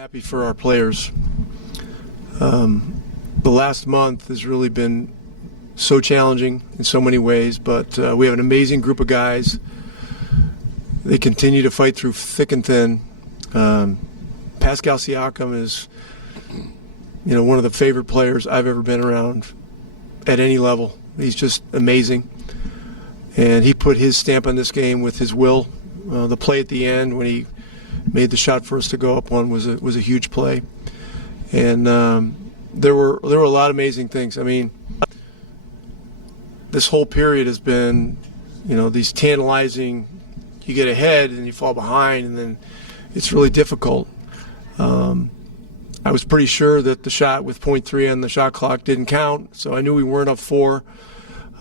happy for our players. The last month has really been so challenging in so many ways, but we have an amazing group of guys. They continue to fight through thick and thin. Pascal Siakam is, one of the favorite players I've ever been around at any level. He's just amazing. And he put his stamp on this game with his will. The play at the end when he made the shot for us to go up one was a huge play. And there were a lot of amazing things. I mean, this whole period has been, these tantalizing, you get ahead and you fall behind, and then it's really difficult. I was pretty sure that the shot with 0.3 on the shot clock didn't count, so I knew we weren't up 4.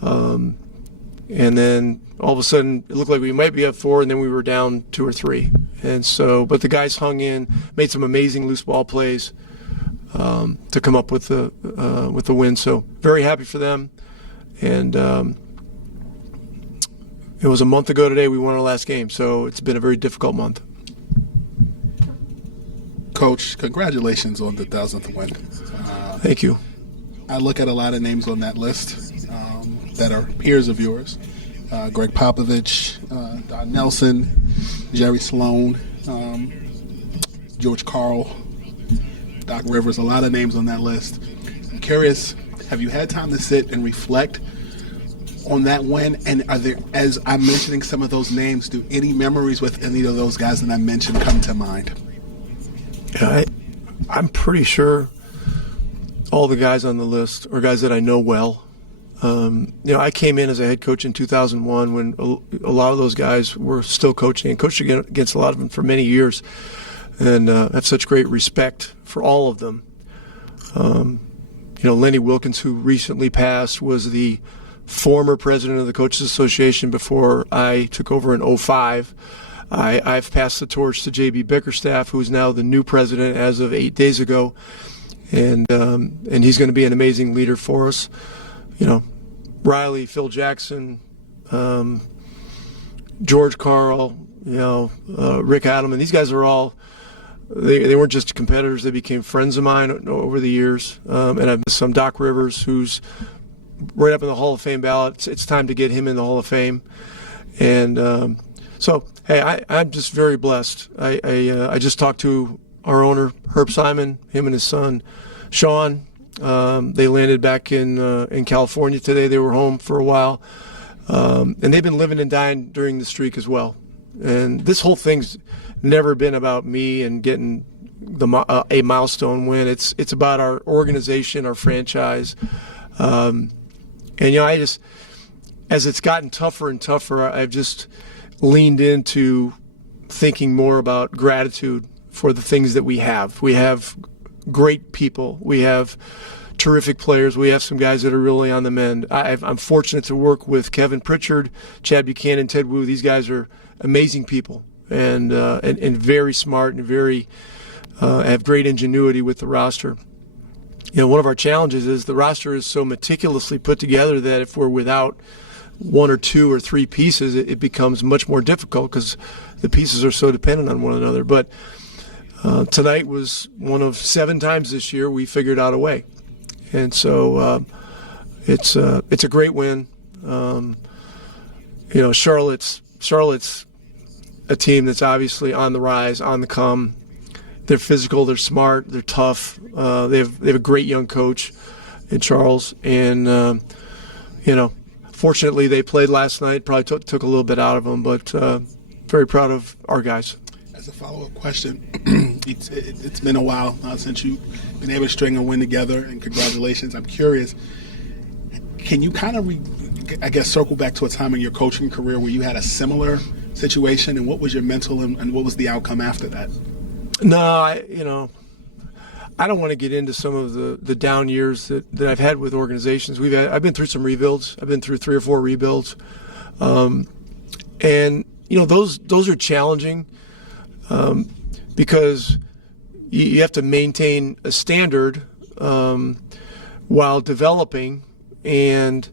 And then all of a sudden it looked like we might be up 4, and then we were down 2 or 3. And so, but the guys hung in, made some amazing loose ball plays to come up with the win. So very happy for them. And it was a month ago today we won our last game, so it's been a very difficult month. Coach, congratulations on the 1,000th win. Thank you. I look at a lot of names on that list that are peers of yours. Greg Popovich, Don Nelson, Jerry Sloan, George Karl, Doc Rivers, a lot of names on that list. I'm curious, have you had time to sit and reflect on that win? And are there, as I'm mentioning some of those names, do any memories with any of those guys that I mentioned come to mind? Yeah, I'm pretty sure all the guys on the list are guys that I know well. I came in as a head coach in 2001 when a lot of those guys were still coaching, and coached against a lot of them for many years, and have such great respect for all of them. Lenny Wilkins, who recently passed, was the former president of the Coaches Association before I took over in 2005. I've passed the torch to J.B. Bickerstaff, who's now the new president as of 8 days ago, and he's going to be an amazing leader for us. Riley, Phil Jackson, George Karl, Rick Adelman. These guys are all, they weren't just competitors, they became friends of mine over the years. And I've missed some Doc Rivers, who's right up in the Hall of Fame ballot. It's time to get him in the Hall of Fame. And so, hey, I'm just very blessed. I just talked to our owner, Herb Simon, him and his son, Sean. They landed back in California today. They were home for a while. And they've been living and dying during the streak as well. And this whole thing's never been about me and getting a milestone win. It's about our organization, our franchise. And, I just, as it's gotten tougher and tougher, I've just leaned into thinking more about gratitude for the things that we have. We have great people. We have terrific players. We have some guys that are really on the mend. I'm fortunate to work with Kevin Pritchard, Chad Buchanan, Ted Wu. These guys are amazing people and very smart and very have great ingenuity with the roster. One of our challenges is the roster is so meticulously put together that if we're without 1 or 2 or 3 pieces, it becomes much more difficult because the pieces are so dependent on one another. But tonight was one of 7 times this year we figured out a way, and so it's a great win. Charlotte's a team that's obviously on the rise, on the come. They're physical, they're smart, they're tough. They have a great young coach in Charles, and fortunately they played last night. Probably took a little bit out of them, but very proud of our guys. As a follow-up question, it's been a while since you've been able to string a win together, and congratulations. I'm curious, can you kind of, circle back to a time in your coaching career where you had a similar situation, and what was your mental and what was the outcome after that? No, I don't want to get into some of the down years that I've had with organizations. I've been through some rebuilds. I've been through 3 or 4 rebuilds, and those are challenging. Because you have to maintain a standard while developing and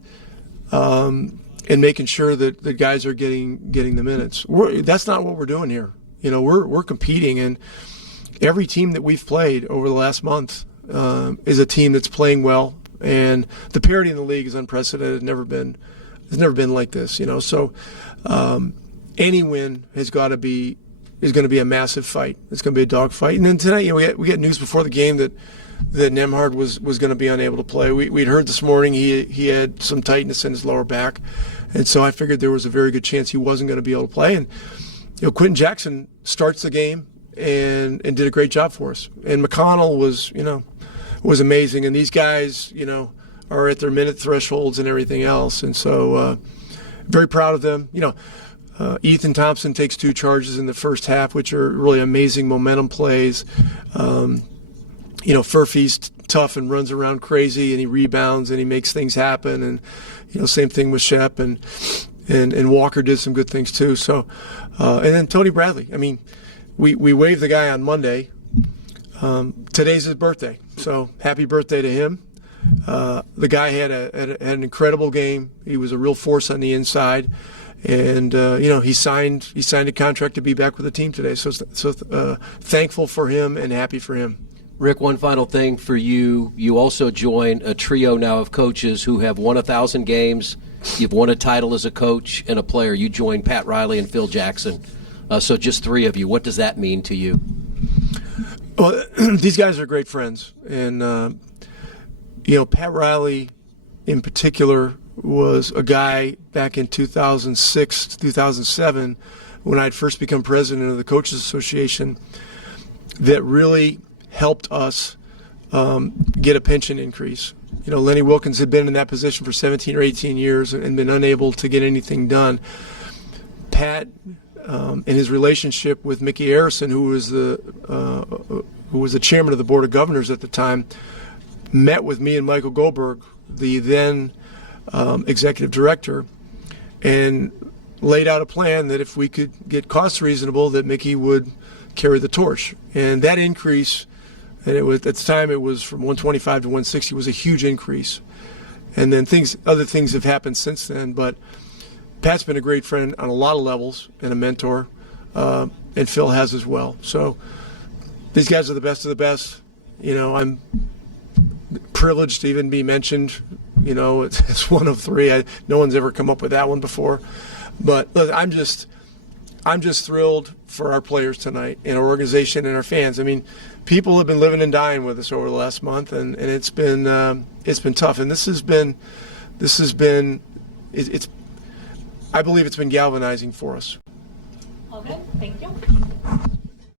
making sure that the guys are getting the minutes. That's not what we're doing here. We're competing, and every team that we've played over the last month is a team that's playing well, and the parity in the league is unprecedented. It's never been like this, So any win is going to be a massive fight. It's going to be a dog fight. And then tonight, we get news before the game that Nemhard was going to be unable to play. We'd heard this morning he had some tightness in his lower back, and so I figured there was a very good chance he wasn't going to be able to play. And Quentin Jackson starts the game and did a great job for us. And McConnell was amazing. And these guys, are at their minute thresholds and everything else. And so very proud of them. Ethan Thompson takes 2 charges in the first half, which are really amazing momentum plays. Furphy's tough and runs around crazy, and he rebounds and he makes things happen. And same thing with Shep, and Walker did some good things too. So, and then Tony Bradley. I mean, we waived the guy on Monday. Today's his birthday, so happy birthday to him. The guy had an incredible game. He was a real force on the inside. And he signed a contract to be back with the team today. So thankful for him and happy for him. Rick, one final thing for you. You also join a trio now of coaches who have won 1,000 games. You've won a title as a coach and a player. You join Pat Riley and Phil Jackson. So just 3 of you. What does that mean to you? Well, these guys are great friends. And, Pat Riley in particular was a guy back in 2006, 2007, when I'd first become president of the Coaches Association, that really helped us get a pension increase. Lenny Wilkins had been in that position for 17 or 18 years and been unable to get anything done. Pat, in his relationship with Mickey Arison, who was the chairman of the Board of Governors at the time, met with me and Michael Goldberg, the then executive director, and laid out a plan that if we could get costs reasonable, that Mickey would carry the torch. And that increase, and it was at the time it was from 125 to 160, was a huge increase. And then other things have happened since then. But Pat's been a great friend on a lot of levels and a mentor, and Phil has as well. So these guys are the best of the best. I'm privileged to even be mentioned. It's one of 3. No one's ever come up with that one before. But look, I'm just thrilled for our players tonight and our organization and our fans. I mean, people have been living and dying with us over the last month, and it's been tough. And I believe it's been galvanizing for us. Okay, thank you.